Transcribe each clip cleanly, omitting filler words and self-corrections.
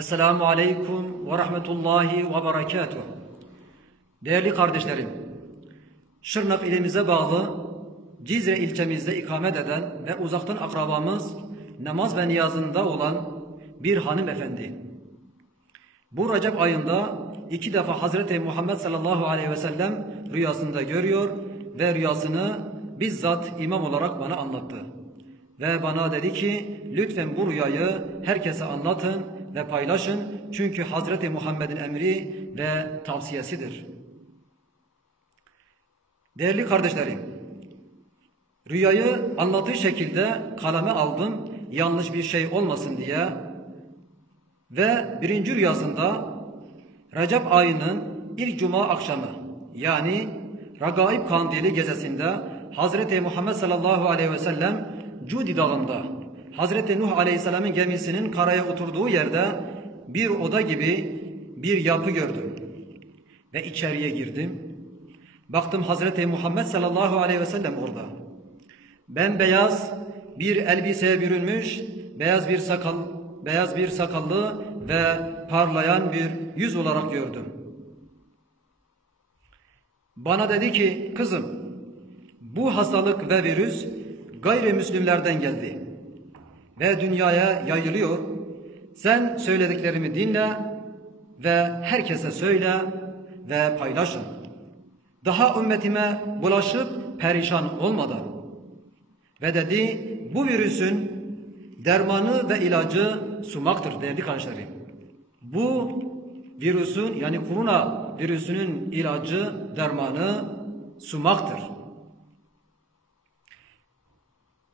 Esselamu Aleyküm ve Rahmetullahi ve Berekatuhu. Değerli kardeşlerim, Şırnak ilimize bağlı Cizre ilçemizde ikamet eden ve uzaktan akrabamız namaz ve niyazında olan bir hanımefendi. Bu Recep ayında 2 defa Hazreti Muhammed sallallahu aleyhi ve sellem rüyasında görüyor ve rüyasını bizzat imam olarak bana anlattı. Ve bana dedi ki lütfen bu rüyayı herkese anlatın ve paylaşın çünkü Hazreti Muhammed'in emri ve tavsiyesidir. Değerli kardeşlerim, rüyayı anlattığı şekilde kaleme aldım yanlış bir şey olmasın diye ve birinci rüyasında Recep ayının ilk cuma akşamı yani Ragaib Kandili gecesinde Hazreti Muhammed sallallahu aleyhi ve sellem Cudi dağında Hazreti Nuh aleyhisselamın gemisinin karaya oturduğu yerde bir oda gibi bir yapı gördüm ve içeriye girdim. Baktım Hazreti Muhammed sallallahu aleyhi ve sellem orada. Bembeyaz bir elbiseye bürünmüş, beyaz bir sakallı ve parlayan bir yüz olarak gördüm. Bana dedi ki kızım, bu hastalık ve virüs gayrimüslimlerden geldi ve dünyaya yayılıyor. Sen söylediklerimi dinle ve herkese söyle ve paylaşın. Daha ümmetime bulaşıp perişan olmadan. Ve dedi bu virüsün dermanı ve ilacı sumaktır değerli kardeşlerim. Bu virüsün yani korona virüsünün ilacı, dermanı sumaktır.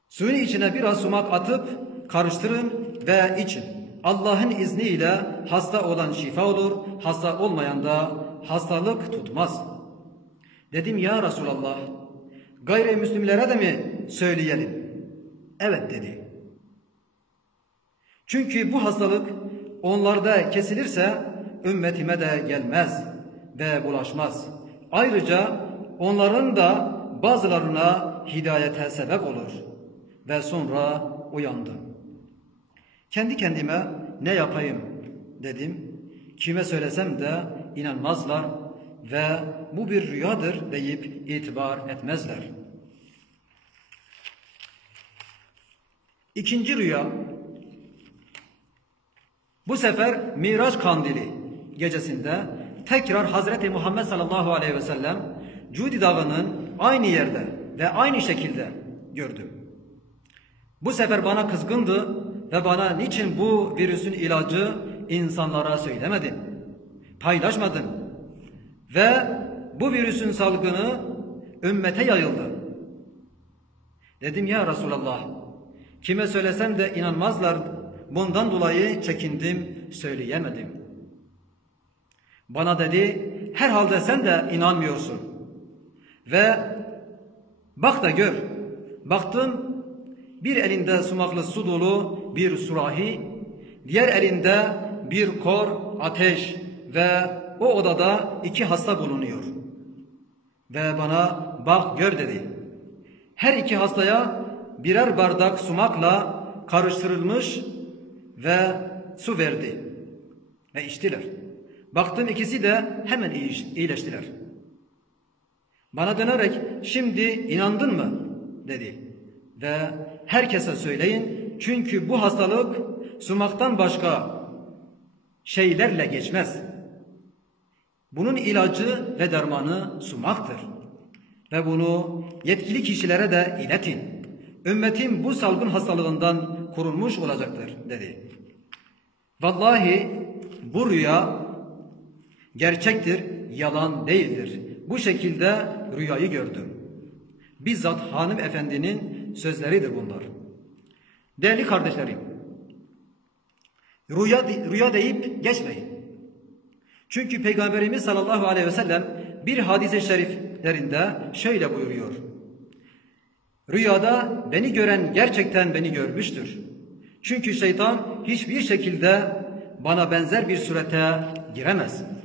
Suyun içine biraz sumak atıp karıştırın ve için. Allah'ın izniyle hasta olan şifa olur, hasta olmayan da hastalık tutmaz. Dedim ya Resulallah, gayrimüslimlere de mi söyleyelim? Evet dedi. Çünkü bu hastalık onlarda kesilirse ümmetime de gelmez ve bulaşmaz. Ayrıca onların da bazılarına hidayete sebep olur. Ve sonra uyandım. Kendi kendime ne yapayım dedim. Kime söylesem de inanmazlar ve bu bir rüyadır deyip itibar etmezler. İkinci rüya, bu sefer Miraç Kandili gecesinde tekrar Hazreti Muhammed sallallahu aleyhi ve sellem Cudi Dağı'nın aynı yerde ve aynı şekilde gördüm. Bu sefer bana kızgındı ve bana niçin bu virüsün ilacı insanlara söylemedin, paylaşmadın ve bu virüsün salgını ümmete yayıldı. Dedim ya Resulallah, kime söylesem de inanmazlar, bundan dolayı çekindim, söyleyemedim. Bana dedi, herhalde sen de inanmıyorsun ve bak da gör. Baktım, bir elinde sumaklı su dolu bir sürahi, diğer elinde bir kor ateş ve o odada 2 hasta bulunuyor. Ve bana bak gör dedi. Her 2 hastaya birer bardak sumakla karıştırılmış ve su verdi. Ve içtiler. Baktım ikisi de hemen iyileştiler. Bana dönerek şimdi inandın mı dedi. Ve herkese söyleyin çünkü bu hastalık sumaktan başka şeylerle geçmez. Bunun ilacı ve dermanı sumaktır. Ve bunu yetkili kişilere de iletin. Ümmetim bu salgın hastalığından korunmuş olacaktır dedi. Vallahi bu rüya gerçektir, yalan değildir. Bu şekilde rüyayı gördüm. Bizzat hanımefendinin sözleridir bunlar. Değerli kardeşlerim, rüya deyip geçmeyin. Çünkü Peygamberimiz sallallahu aleyhi ve sellem bir hadis-i şeriflerinde şöyle buyuruyor. Rüyada beni gören gerçekten beni görmüştür. Çünkü şeytan hiçbir şekilde bana benzer bir surete giremez.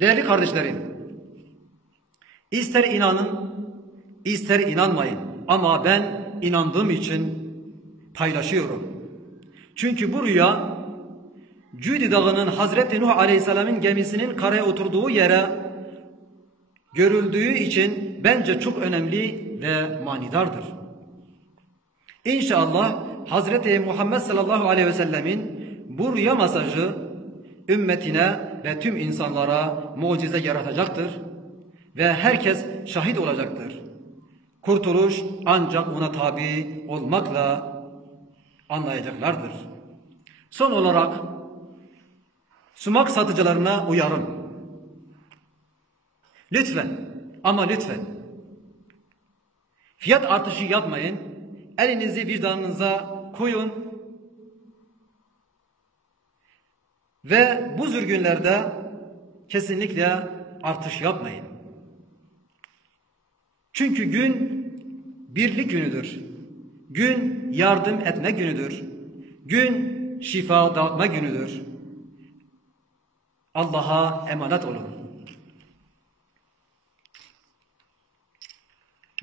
Değerli kardeşlerim, ister inanın, ister inanmayın ama ben inandığım için paylaşıyorum. Çünkü bu rüya Cudi Dağı'nın Hazreti Nuh Aleyhisselam'ın gemisinin karaya oturduğu yere görüldüğü için bence çok önemli ve manidardır. İnşallah Hazreti Muhammed sallallahu aleyhi ve sellemin bu rüya mesajı ümmetine ve tüm insanlara mucize yaratacaktır ve herkes şahit olacaktır. Kurtuluş ancak ona tabi olmakla anlayacaklardır. Son olarak sumak satıcılarına uyarım. Lütfen ama lütfen fiyat artışı yapmayın. Elinizi vicdanınıza koyun ve bu günlerde kesinlikle artış yapmayın. Çünkü gün birlik günüdür. Gün yardım etme günüdür. Gün şifa dağıtma günüdür. Allah'a emanet olun.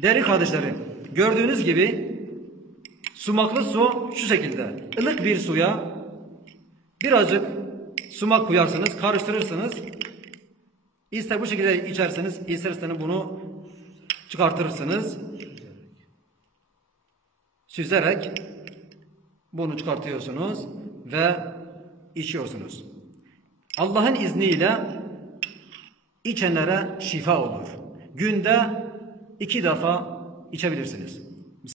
Değerli kardeşlerim, gördüğünüz gibi sumaklı su şu şekilde. Ilık bir suya birazcık sumak koyarsınız, karıştırırsınız. İster bu şekilde içersiniz, isterseniz bunu çıkartırsınız. Süzerek bunu çıkartıyorsunuz ve içiyorsunuz. Allah'ın izniyle içenlere şifa olur. Günde 2 defa içebilirsiniz.